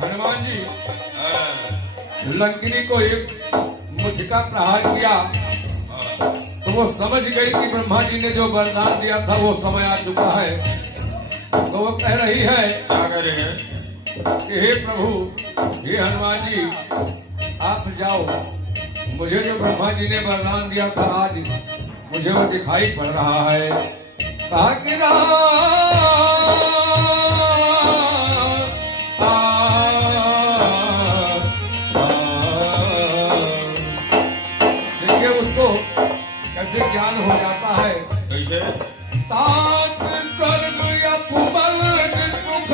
हनुमान जी लंकिनी को एक मुझका प्रहार किया तो वो समझ गई कि ब्रह्मा जी ने जो वरदान दिया था वो समय आ चुका है। तो वो कह रही है क्या कह रहे हैं? कि हे प्रभु, हे हनुमान जी, आप जाओ, मुझे जो ब्रह्मा जी ने वरदान दिया था आज मुझे वो दिखाई पड़ रहा है। कहा कि देखिए उसको कैसे ज्ञान हो जाता है। कैसे? तात स्वर्ग या पुबल सुख,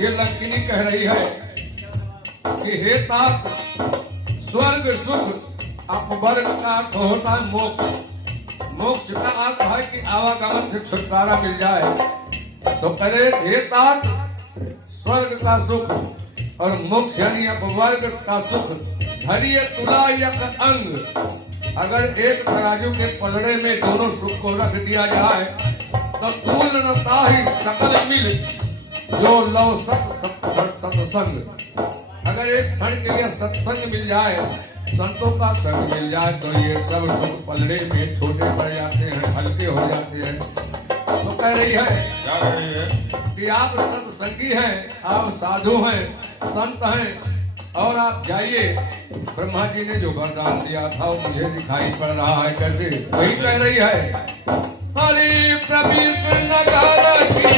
ये लंकिनी कह रही है कि हे तात, स्वर्ग सुख अपवर्ग का अर्थ होता है मोक्ष। मोक्ष का अर्थ है कि आवागमन से छुटकारा मिल जाए। तो करे हे तात, स्वर्ग का सुख और मोक्ष यानी अपवर्ग का सुख धरिय तुला यक अंग। अगर एक तराजू के पलड़े में दोनों सुख को रख दिया जाए तो तुल न ताहि सकल मिल जो लव सत्संग। अगर एक क्षण के लिए सत्संग मिल जाए, संतों का संग मिल जाए तो ये सब सुख पलड़े में छोटे पड़ जाते हैं, हल्के हो जाते हैं। तो कह रही है क्या कह रही है? कि आप सत्संगी हैं, आप साधु हैं, संत हैं और आप जाइए, ब्रह्मा जी ने जो वरदान दिया था वो मुझे दिखाई पड़ रहा है। कैसे? वही कह रही है हरि प्रदीप नगर की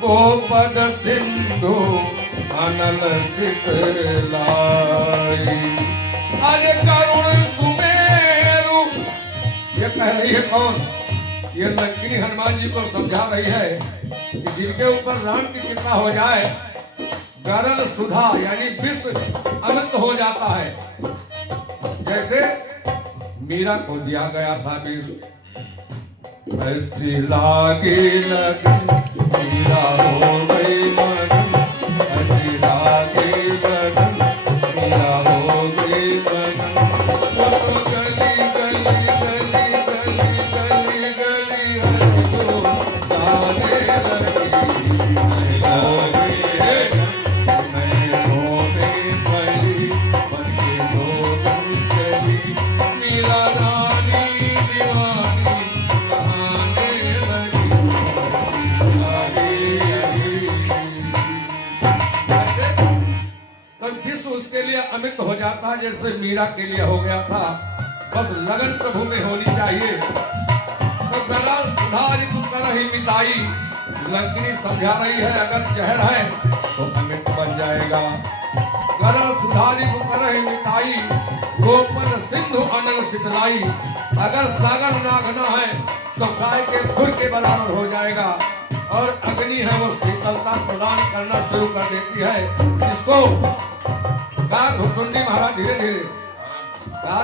गोपद सिंधु अनल शीतलाई। अरे करुण सुमेरु, ये कह रही है कौन? ये लंकिनी हनुमान जी को समझा रही है कि जिनके ऊपर राम की कृपा हो जाए, गरल सुधा यानी विष अनंत हो जाता है। जैसे मीरा को दिया गया था विष, ऐसी लागी लगन मीरा हो गई मगन, ऐसी लागी लगन मीरा हो गई मगन। वो गली गली गली गली गली गली हरिओ गाने लगी। हो गई है नैनों में भरी बन के लोगन चली, मीरा रानी दीवानी कहाने लगी। तो विश्व उसके लिए अमित हो जाता है जैसे मीरा के लिए हो गया था। बस लगन प्रभु में होनी चाहिए। तो गरल सुधारी पुत्र ही मिताई, लंकिनी समझा रही है अगर जहर है तो अमित बन जाएगा। गरल सुधारी पुत्र ही मिताई, गोपन सिंधु अनल शीतलाई। अगर सागर नागना है तो गाय के खुर के बराबर हो जाएगा। और अग्नि है वो शीतलता प्रदान करना शुरू कर देती है। इसको घुसुंडी महाराज धीरे धीरे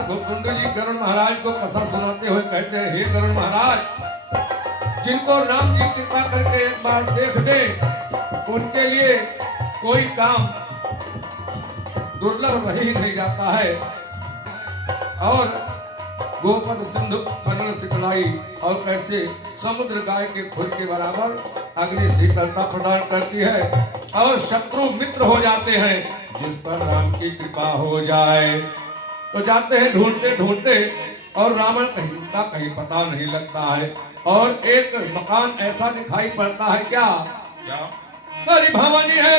घुसुंडी जी गरुड़ महाराज को कसा सुनाते हुए कहते हैं, हे गरुड़ महाराज, जिनको राम जी कृपा करके एक बार देख दे उनके लिए कोई काम दुर्लभ रह ही नहीं जाता है। और गोपद सिंधु अनल शीतलाई, और कैसे समुद्र गाय के खुर के बराबर अग्नि शीतलता प्रदान करती है और शत्रु मित्र हो जाते हैं जिस पर राम की कृपा हो जाए। तो जाते हैं ढूंढते ढूंढते और रावण कहीं का कहीं पता नहीं लगता है। और एक मकान ऐसा दिखाई पड़ता है, क्या हरि भवन है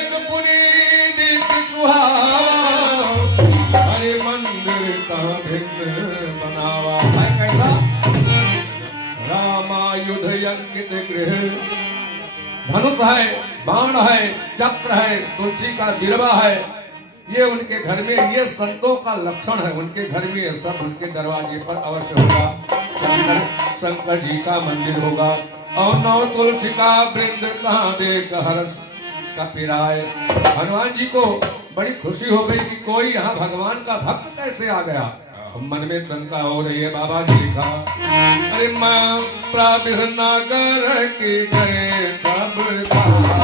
हरि मंदिर कहाँ भिन्न बनावा है। कैसा? रामायुध अंकित गृह, धनुष है, बाण है, चक्र है, तुलसी का दिरवा है। ये उनके घर में, ये संतों का लक्षण है। उनके घर में ये सब उनके दरवाजे पर अवश्य होगा। शंकर जी का मंदिर होगा और नौ तुलसी का वृंद कहाँ देख हर्ष कपिराय। हनुमान जी को बड़ी खुशी हो गई कि कोई यहाँ भगवान का भक्त कैसे आ गया। तो मन में शंका हो रही है, बाबा जी लिखा अरे मैं प्रभु नगर की गए तब पाया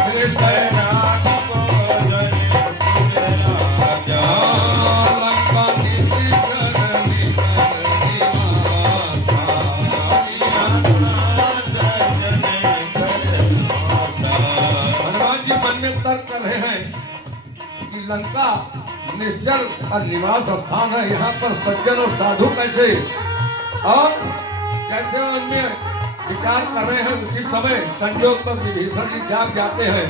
अरे बैराग को जने तुझे राजा लंका नीति करनी करनी हनुमान जी मन में तर्क कर रहे हैं कि लंका निश्चल और निवास स्थान है, यहाँ पर सज्जन और साधु कैसे, और जैसे उनमें विचार कर रहे हैं उसी समय संयोग पर विभीषण जी जाग जाते हैं।